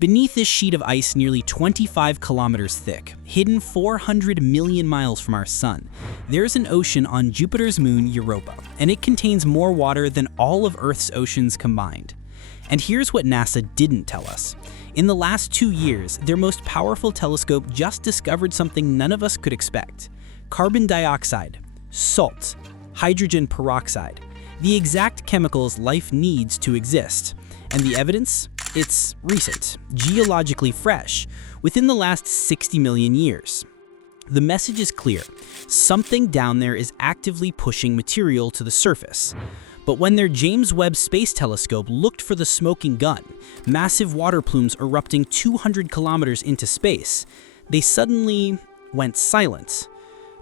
Beneath this sheet of ice nearly 25 kilometers thick, hidden 400 million miles from our sun, there's an ocean on Jupiter's moon Europa, and it contains more water than all of Earth's oceans combined. And here's what NASA didn't tell us. In the last 2 years, their most powerful telescope just discovered something none of us could expect: carbon dioxide, salt, hydrogen peroxide, the exact chemicals life needs to exist. And the evidence? It's recent, geologically fresh, within the last 60 million years. The message is clear. Something down there is actively pushing material to the surface. But when their James Webb Space Telescope looked for the smoking gun, massive water plumes erupting 200 kilometers into space, they suddenly went silent.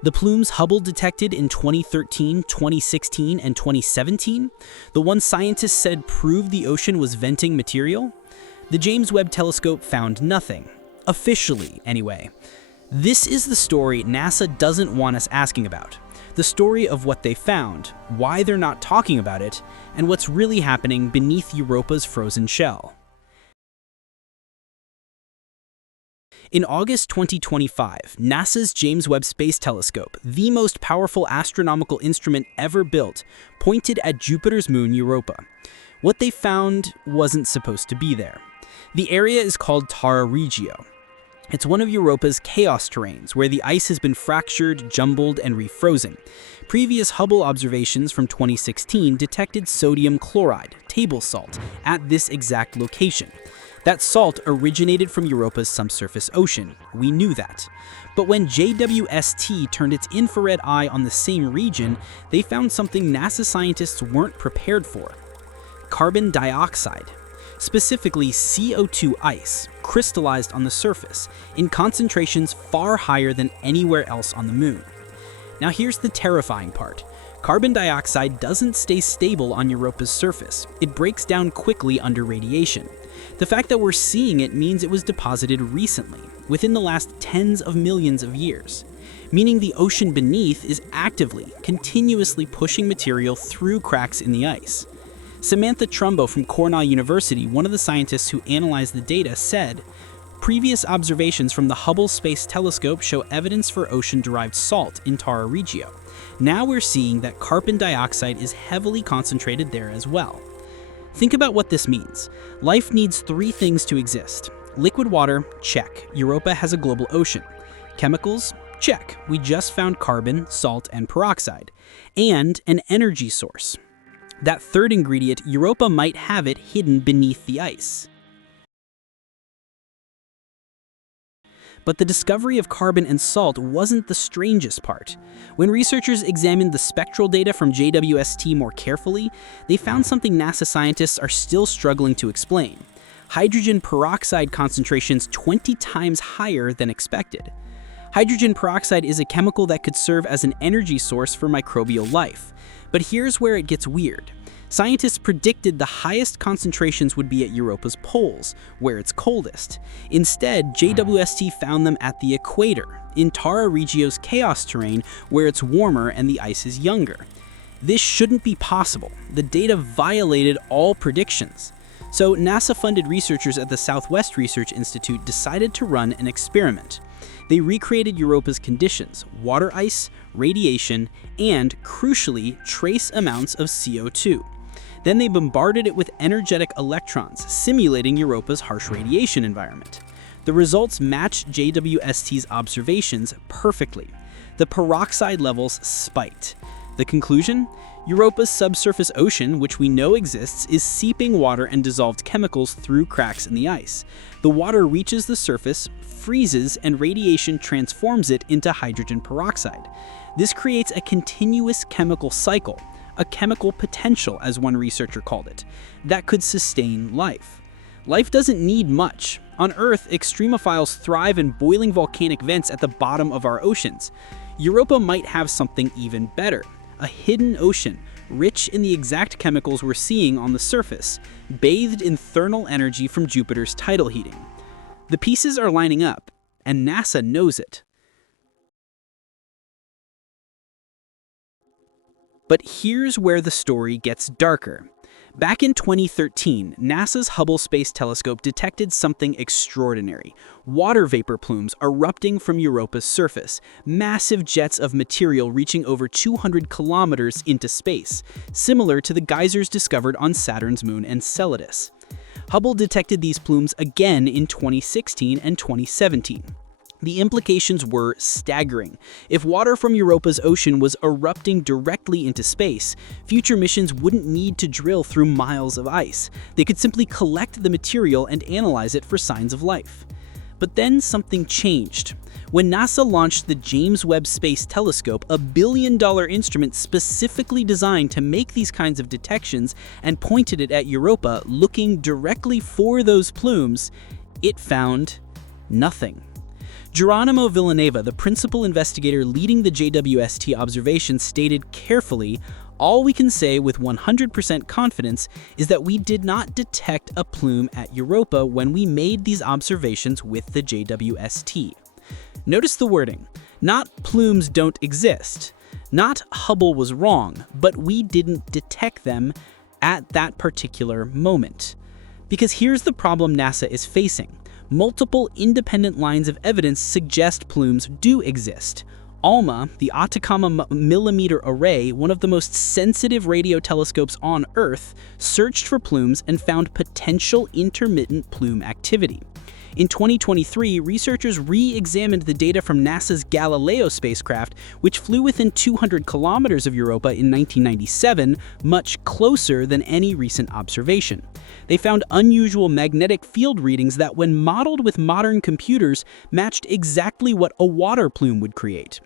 The plumes Hubble detected in 2013, 2016, and 2017, the ones scientists said proved the ocean was venting material, the James Webb Telescope found nothing. Officially, anyway. This is the story NASA doesn't want us asking about. The story of what they found, why they're not talking about it, and what's really happening beneath Europa's frozen shell. In August 2025, NASA's James Webb Space Telescope, the most powerful astronomical instrument ever built, pointed at Jupiter's moon Europa. What they found wasn't supposed to be there. The area is called Terra Regio. It's one of Europa's chaos terrains, where the ice has been fractured, jumbled, and refrozen. Previous Hubble observations from 2016 detected sodium chloride, table salt, at this exact location. That salt originated from Europa's subsurface ocean. We knew that. But when JWST turned its infrared eye on the same region, they found something NASA scientists weren't prepared for: carbon dioxide. Specifically CO2 ice, crystallized on the surface, in concentrations far higher than anywhere else on the moon. Now here's the terrifying part. Carbon dioxide doesn't stay stable on Europa's surface. It breaks down quickly under radiation. The fact that we're seeing it means it was deposited recently, within the last tens of millions of years. Meaning the ocean beneath is actively, continuously pushing material through cracks in the ice. Samantha Trumbo from Cornell University, one of the scientists who analyzed the data, said, "Previous observations from the Hubble Space Telescope show evidence for ocean-derived salt in Terra Regio. Now we're seeing that carbon dioxide is heavily concentrated there as well." Think about what this means. Life needs 3 things to exist. Liquid water, check. Europa has a global ocean. Chemicals, check. We just found carbon, salt, and peroxide. And an energy source. That third ingredient, Europa might have it hidden beneath the ice. But the discovery of carbon and salt wasn't the strangest part. When researchers examined the spectral data from JWST more carefully, they found something NASA scientists are still struggling to explain: hydrogen peroxide concentrations 20 times higher than expected. Hydrogen peroxide is a chemical that could serve as an energy source for microbial life. But here's where it gets weird. Scientists predicted the highest concentrations would be at Europa's poles, where it's coldest. Instead, JWST found them at the equator, in Terra Regio's chaos terrain, where it's warmer and the ice is younger. This shouldn't be possible. The data violated all predictions. So NASA-funded researchers at the Southwest Research Institute decided to run an experiment. They recreated Europa's conditions: water ice, radiation, and, crucially, trace amounts of CO2. Then they bombarded it with energetic electrons, simulating Europa's harsh radiation environment. The results matched JWST's observations perfectly. The peroxide levels spiked. The conclusion? Europa's subsurface ocean, which we know exists, is seeping water and dissolved chemicals through cracks in the ice. The water reaches the surface, freezes, and radiation transforms it into hydrogen peroxide. This creates a continuous chemical cycle, a chemical potential, as one researcher called it, that could sustain life. Life doesn't need much. On Earth, extremophiles thrive in boiling volcanic vents at the bottom of our oceans. Europa might have something even better: a hidden ocean, rich in the exact chemicals we're seeing on the surface, bathed in thermal energy from Jupiter's tidal heating. The pieces are lining up, and NASA knows it. But here's where the story gets darker. Back in 2013, NASA's Hubble Space Telescope detected something extraordinary. Water vapor plumes erupting from Europa's surface, massive jets of material reaching over 200 kilometers into space, similar to the geysers discovered on Saturn's moon Enceladus. Hubble detected these plumes again in 2016 and 2017. The implications were staggering. If water from Europa's ocean was erupting directly into space, future missions wouldn't need to drill through miles of ice. They could simply collect the material and analyze it for signs of life. But then something changed. When NASA launched the James Webb Space Telescope, a billion-dollar instrument specifically designed to make these kinds of detections, and pointed it at Europa, looking directly for those plumes, it found nothing. Geronimo Villanueva, the principal investigator leading the JWST observations, stated carefully, "All we can say with 100% confidence is that we did not detect a plume at Europa when we made these observations with the JWST." Notice the wording. Not plumes don't exist. Not Hubble was wrong, but we didn't detect them at that particular moment. Because here's the problem NASA is facing. Multiple independent lines of evidence suggest plumes do exist. ALMA, the Atacama Millimeter Array, one of the most sensitive radio telescopes on Earth, searched for plumes and found potential intermittent plume activity. In 2023, researchers re-examined the data from NASA's Galileo spacecraft, which flew within 200 kilometers of Europa in 1997, much closer than any recent observation. They found unusual magnetic field readings that, when modeled with modern computers, matched exactly what a water plume would create.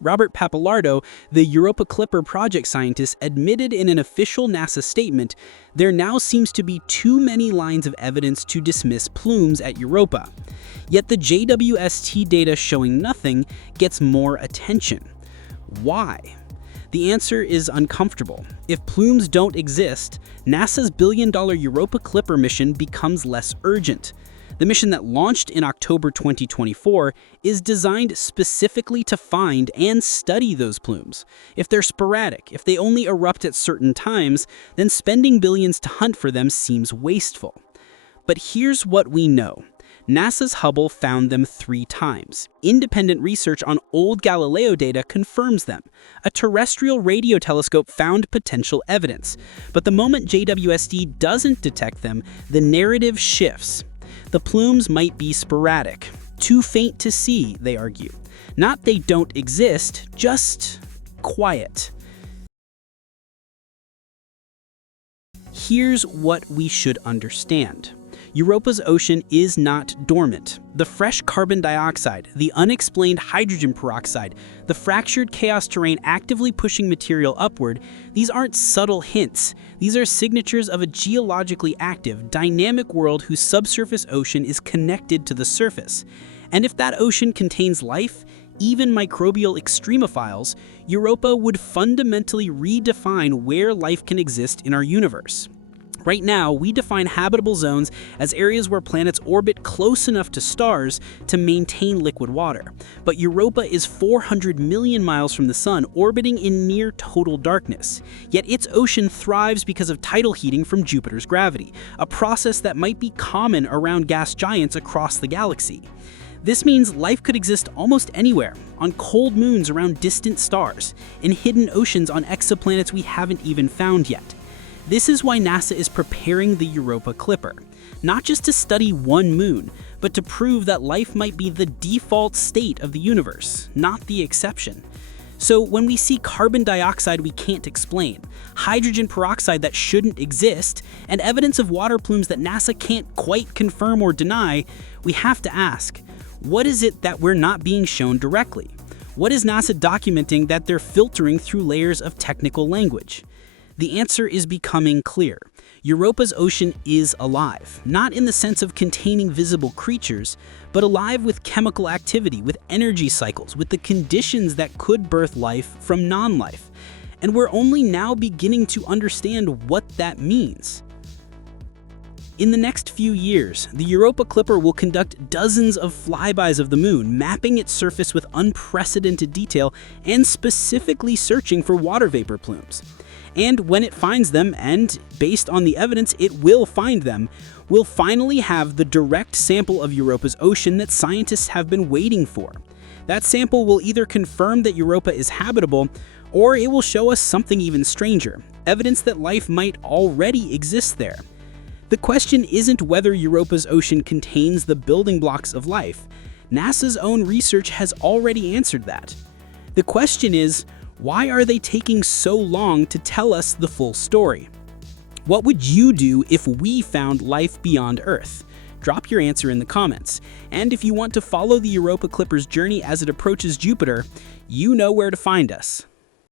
Robert Pappalardo, the Europa Clipper project scientist, admitted in an official NASA statement, "There now seems to be too many lines of evidence to dismiss plumes at Europa." Yet the JWST data showing nothing gets more attention. Why? The answer is uncomfortable. If plumes don't exist, NASA's billion-dollar Europa Clipper mission becomes less urgent. The mission that launched in October 2024 is designed specifically to find and study those plumes. If they're sporadic, if they only erupt at certain times, then spending billions to hunt for them seems wasteful. But here's what we know. NASA's Hubble found them 3 times. Independent research on old Galileo data confirms them. A terrestrial radio telescope found potential evidence. But the moment JWST doesn't detect them, the narrative shifts. The plumes might be sporadic, too faint to see, they argue. Not they don't exist, just quiet. Here's what we should understand. Europa's ocean is not dormant. The fresh carbon dioxide, the unexplained hydrogen peroxide, the fractured chaos terrain actively pushing material upward, these aren't subtle hints. These are signatures of a geologically active, dynamic world whose subsurface ocean is connected to the surface. And if that ocean contains life, even microbial extremophiles, Europa would fundamentally redefine where life can exist in our universe. Right now, we define habitable zones as areas where planets orbit close enough to stars to maintain liquid water. But Europa is 400 million miles from the Sun, orbiting in near total darkness. Yet its ocean thrives because of tidal heating from Jupiter's gravity, a process that might be common around gas giants across the galaxy. This means life could exist almost anywhere, on cold moons around distant stars, in hidden oceans on exoplanets we haven't even found yet. This is why NASA is preparing the Europa Clipper, not just to study one moon, but to prove that life might be the default state of the universe, not the exception. So when we see carbon dioxide we can't explain, hydrogen peroxide that shouldn't exist, and evidence of water plumes that NASA can't quite confirm or deny, we have to ask, what is it that we're not being shown directly? What is NASA documenting that they're filtering through layers of technical language? The answer is becoming clear. Europa's ocean is alive, not in the sense of containing visible creatures, but alive with chemical activity, with energy cycles, with the conditions that could birth life from non-life. And we're only now beginning to understand what that means. In the next few years, the Europa Clipper will conduct dozens of flybys of the moon, mapping its surface with unprecedented detail and specifically searching for water vapor plumes. And when it finds them, and based on the evidence it will find them, we'll finally have the direct sample of Europa's ocean that scientists have been waiting for. That sample will either confirm that Europa is habitable, or it will show us something even stranger, evidence that life might already exist there. The question isn't whether Europa's ocean contains the building blocks of life. NASA's own research has already answered that. The question is, why are they taking so long to tell us the full story? What would you do if we found life beyond Earth? Drop your answer in the comments. And if you want to follow the Europa Clipper's journey as it approaches Jupiter, you know where to find us.